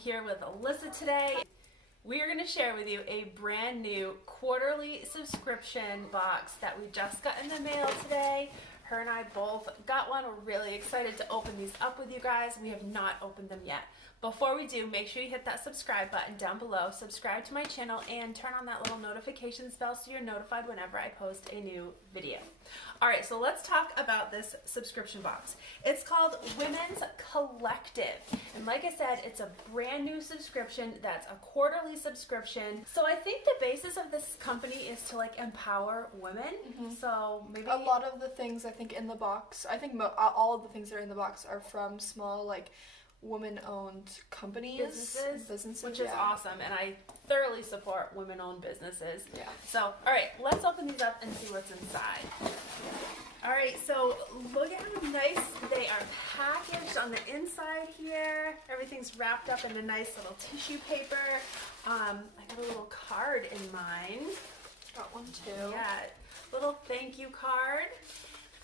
here with Alyssa today. We are going to share with you a brand new quarterly subscription box that we just got in the mail today. Her and I both got one. We're really excited to open these up with you guys. We have not opened them yet. Before we do, make sure you hit that subscribe button down below, subscribe to my channel, and turn on that little notifications bell so you're notified whenever I post a new video. Alright, so let's talk about this subscription box. It's called Women's Collective. And like I said, it's a brand new subscription that's a quarterly subscription. So I think the basis of this company is to like empower women. So maybe a lot of the things I think in the box, I think all of the things that are in the box are from small like women-owned companies, businesses, which is awesome, and I thoroughly support women-owned businesses. Yeah. So, all right, let's open these up and see what's inside. All right, so look at how nice they are packaged on the inside here. Everything's wrapped up in a nice little tissue paper. I got a little card in mine. Got one too. Yeah, little thank you card.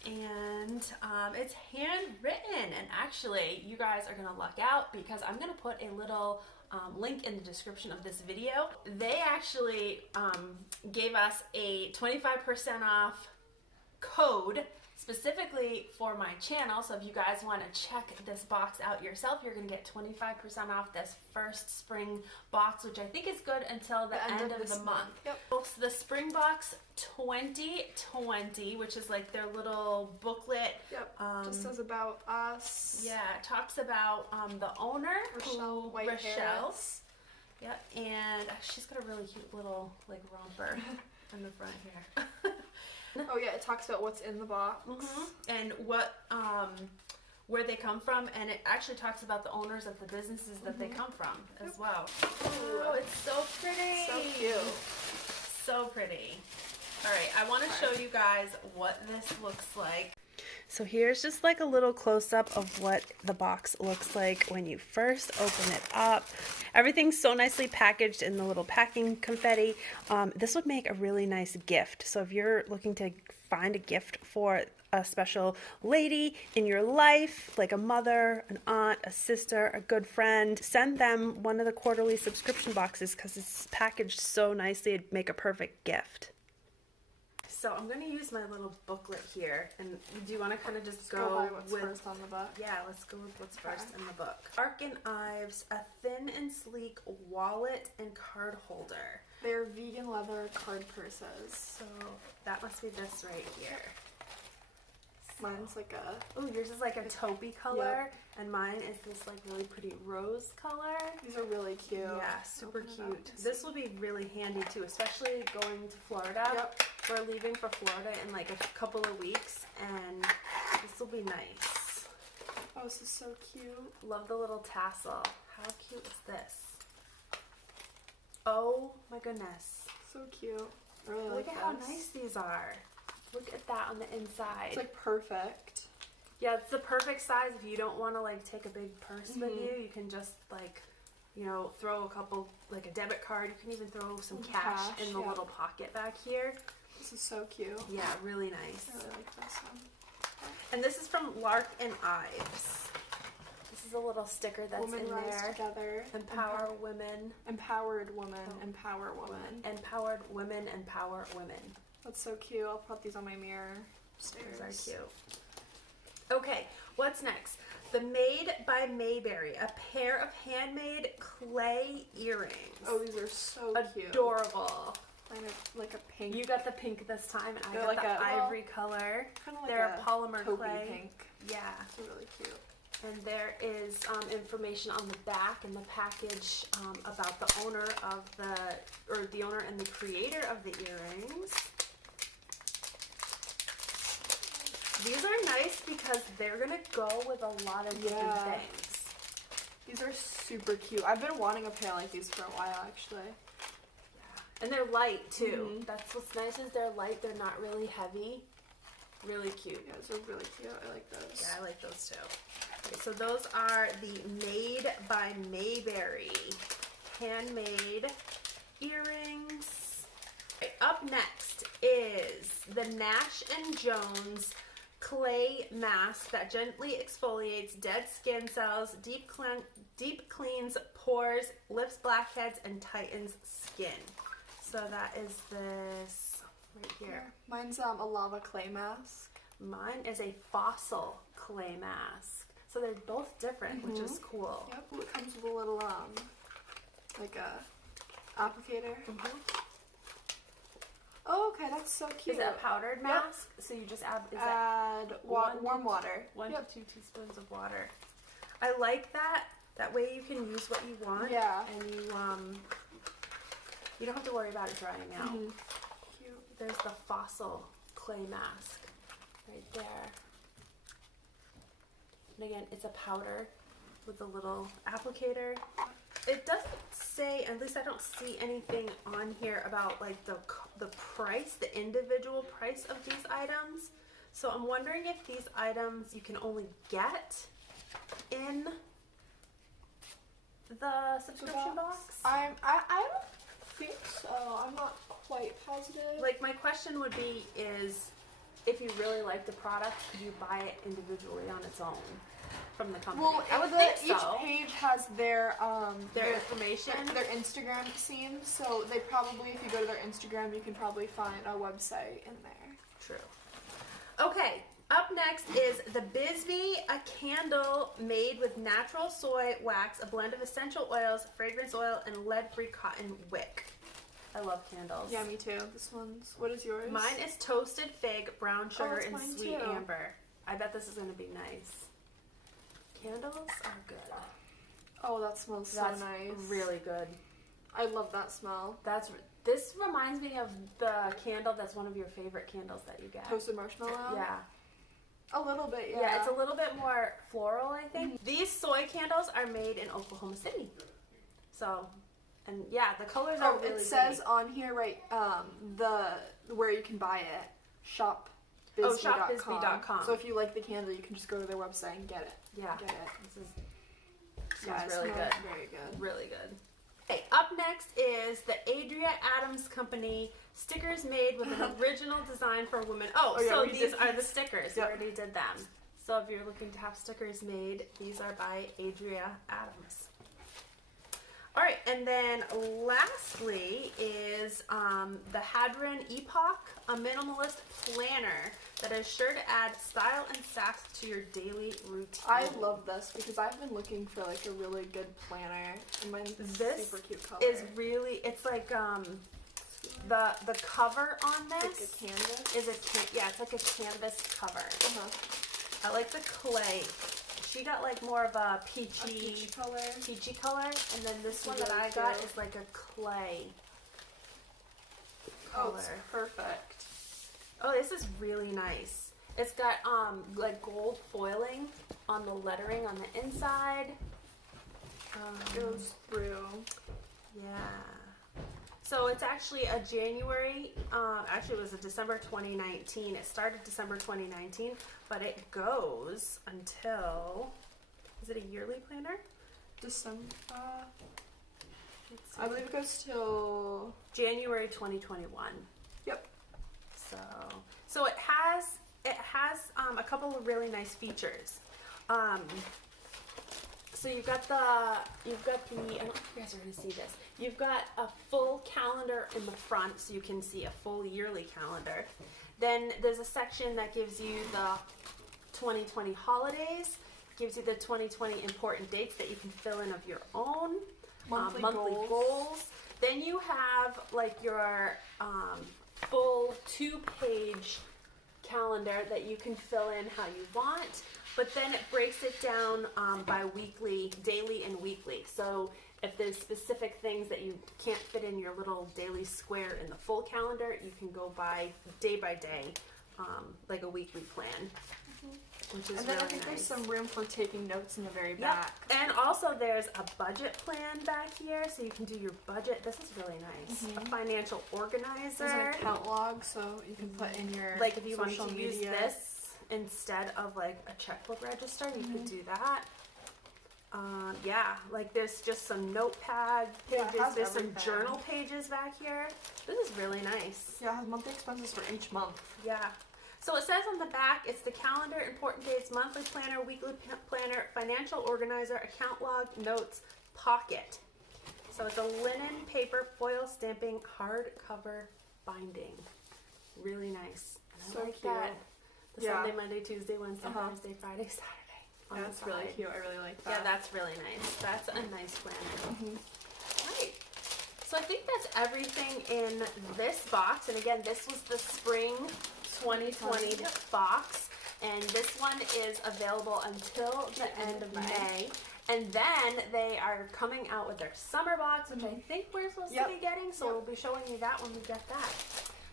And it's handwritten, and actually you guys are gonna luck out because I'm gonna put a little link in the description of this video. They actually gave us a 25% off code specifically for my channel, so if you guys want to check this box out yourself, you're going to get 25% off this first spring box, which I think is good until the end of the month. Yep. So the spring box 2020, which is like their little booklet. Yep. Just says about us. Yeah, it talks about the owner, Rochelle Rochelle. Yep, and she's got a really cute little like romper in the front here. Oh yeah, it talks about what's in the box and what where they come from, and it actually talks about the owners of the businesses that they come from as well. Oh, it's so pretty. So cute. So pretty. All right, I want to show you guys what this looks like. So here's just like a little close-up of what the box looks like when you first open it up. Everything's so nicely packaged in the little packing confetti. This would make a really nice gift. So if you're looking to find a gift for a special lady in your life, like a mother, an aunt, a sister, a good friend, send them one of the quarterly subscription boxes because it's packaged so nicely. It'd make a perfect gift. So I'm going to use my little booklet here, and do you want to kind of just go by what's with first on the book? Yeah, let's go with what's first in the book. Arc and Ives, a thin and sleek wallet and card holder. They're vegan leather card purses. So that must be this right here. Mine's like a... Oh, yours is like a taupey color, and mine is this like really pretty rose color. These are really cute. Yeah, super cute. This will be really handy too, especially going to Florida. Yep. We're leaving for Florida in like a couple of weeks, and this will be nice. Oh, this is so cute. Love the little tassel. How cute is this? Oh my goodness. So cute. I really Look like at this. how nice these are. Look at that on the inside. It's like perfect. Yeah, it's the perfect size if you don't want to like take a big purse with you. You can just like, you know, throw a couple, like a debit card. You can even throw some cash in the little pocket back here. This is so cute. Yeah, really nice. I really like this one. And this is from Lark and Ives. This is a little sticker that's Women in rise there. together. Empower women. Empowered woman. Empower woman. Empowered women. Empower women. That's so cute. I'll put these on my mirror upstairs. Those are cute. Okay, what's next? The Made by Mayberry, a pair of handmade clay earrings. Oh, these are so cute. Adorable. Kind of like a pink. You got the pink this time, and I They're got like the a ivory color. Kind of like They're a polymer taupey clay. pink. Yeah. They're really cute. And there is information on the back in the package about the owner of the owner and the creator of the earrings. These are nice because they're gonna go with a lot of different things. These are super cute. I've been wanting a pair like these for a while, actually. Yeah. And they're light too. That's what's nice is they're light. They're not really heavy. Really cute. Yeah, those are really cute. I like those. Yeah, I like those too. Okay, so those are the Made by Mayberry handmade earrings. Right, up next is the Nash and Jones clay mask that gently exfoliates dead skin cells, deep cleans pores, lifts blackheads, and tightens skin. So that is this right here. Mine's a lava clay mask. Mine is a fossil clay mask. So they're both different, which is cool. Yep. Ooh, it comes with a little like a applicator. Oh, okay, that's so cute. Is it a powdered mask? So you just add warm water. 1 to 2 teaspoons of water. I like that. That way you can use what you want. Yeah. And you don't have to worry about it drying out. Cute. There's the fossil clay mask right there. And again, it's a powder with a little applicator. It doesn't say, at least I don't see anything on here about like the price, the individual price of these items. So I'm wondering if these items you can only get in the subscription box. I don't think so. I'm not quite positive. Like my question would be is if you really like the product, could you buy it individually on its own from the company? Well, I would think so. Each page has their information, their Instagram theme. So they probably, if you go to their Instagram, you can probably find a website in there. True. Okay, up next is the Bisbee, a candle made with natural soy wax, a blend of essential oils, fragrance oil, and lead-free cotton wick. I love candles. Yeah, me too. This one's, what is yours? Mine is toasted fig, brown sugar, and mine sweet too. amber. I bet this is going to be nice. Candles are good. Oh, that smells That's so nice. Really good. I love that smell. This reminds me of the candle that's one of your favorite candles that you get. Toasted marshmallow? Yeah. A little bit, yeah. Yeah, it's a little bit more floral, I think. These soy candles are made in Oklahoma City. So, and yeah, the colors are really it says on here, right, where you can buy it, shopbisbee.com. shopbisbee.com. So if you like the candle, you can just go to their website and get it. Yeah. Get it. Smells really good. Very good. Really good. Okay, up next is the Adria Adams Company stickers made with an original design for women. So these are the stickers. We already did them. So if you're looking to have stickers made, these are by Adria Adams. All right, and then lastly is the Hadron Epoch, a minimalist planner that is sure to add style and sass to your daily routine. I love this because I've been looking for like a really good planner. And mine's super cute color. Is really, it's like the cover on this like a canvas. It's like a canvas cover. I like the clay. She got like more of a peachy color, and then this one that I got is like a clay color. Oh, it's perfect. Oh, this is really nice. It's got like gold foiling on the lettering on the inside. Goes through. Yeah. So it's actually a January, actually it was a December 2019. It started December 2019, but it goes until, is it a yearly planner? December, I believe it goes till January 2021. Yep. So it has a couple of really nice features. So you've got the, I don't know if you guys are going to see this. You've got a full calendar in the front, so you can see a full yearly calendar. Then there's a section that gives you the 2020 holidays, gives you the 2020 important dates that you can fill in of your own, monthly goals. Then you have like your full 2-page calendar that you can fill in how you want. But then it breaks it down by weekly, daily and weekly. So if there's specific things that you can't fit in your little daily square in the full calendar, you can go by day, like a weekly plan, which is and then really I think nice. there's some room for taking notes in the very back. And also there's a budget plan back here, so you can do your budget. This is really nice. A financial organizer. There's an account log, so you can put in your like if you wanted social to media. use this instead of like a checkbook register, you could do that. Like there's just some notepad pages, there's some journal pages back here. This is really nice. Yeah, it has monthly expenses for each month. Yeah. So it says on the back, it's the calendar, important dates, monthly planner, weekly planner, financial organizer, account log, notes, pocket. So it's a linen paper foil stamping hardcover binding. Really nice. And So I like cute. that. The Yeah. Sunday, Monday, Tuesday, Wednesday, Thursday, Friday, Saturday. on the That's really side. cute. I really like that. Yeah, that's really nice. That's a nice planner. Mhm. Right. So I think that's everything in this box. And again, this was the spring 2020 box. And this one is available until the end of May. And then they are coming out with their summer box, which I think we're supposed to be getting. So we'll be showing you that when we get that.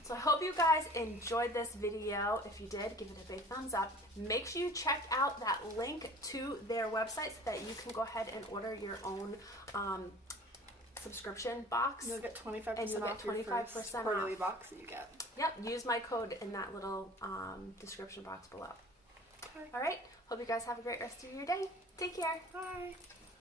So I hope you guys enjoyed this video. If you did, give it a big thumbs up. Make sure you check out that link to their website so that you can go ahead and order your own subscription box. You'll get 25% And you'll get off your 25% first off. quarterly box that you get. Yep, use my code in that little description box below. Okay. All right, hope you guys have a great rest of your day. Take care. Bye.